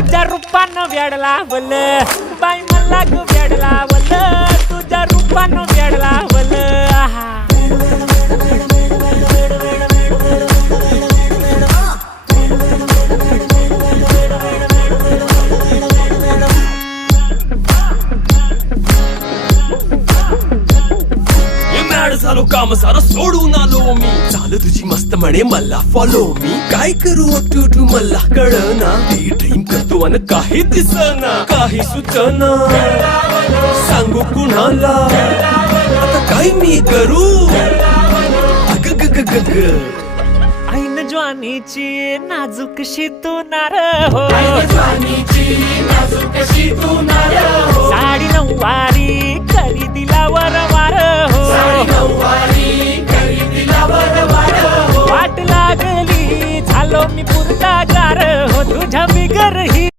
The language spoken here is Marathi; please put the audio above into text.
तुझ्या रूपानं वेडला वल बाई मला ग वेडला वल तुझ्या रूपानं वेडला वल आहा झालो काम सारं सोडून आलो मी चाल तुझी मस्त म्हणे मला फॉलो मी काय करू टू मला कळना ती ड्रीम करतो अन काही दिसना काही सुचना सांगू कुणाला आता काय मी करू अग ग ग ग ग ऐन ज्वानीची नाजूकशी तू नार हो साडी नऊवारी करी दिला वरवार हो वाट लागली झालो मी पुरता गार हो तुझ्या बिगर ही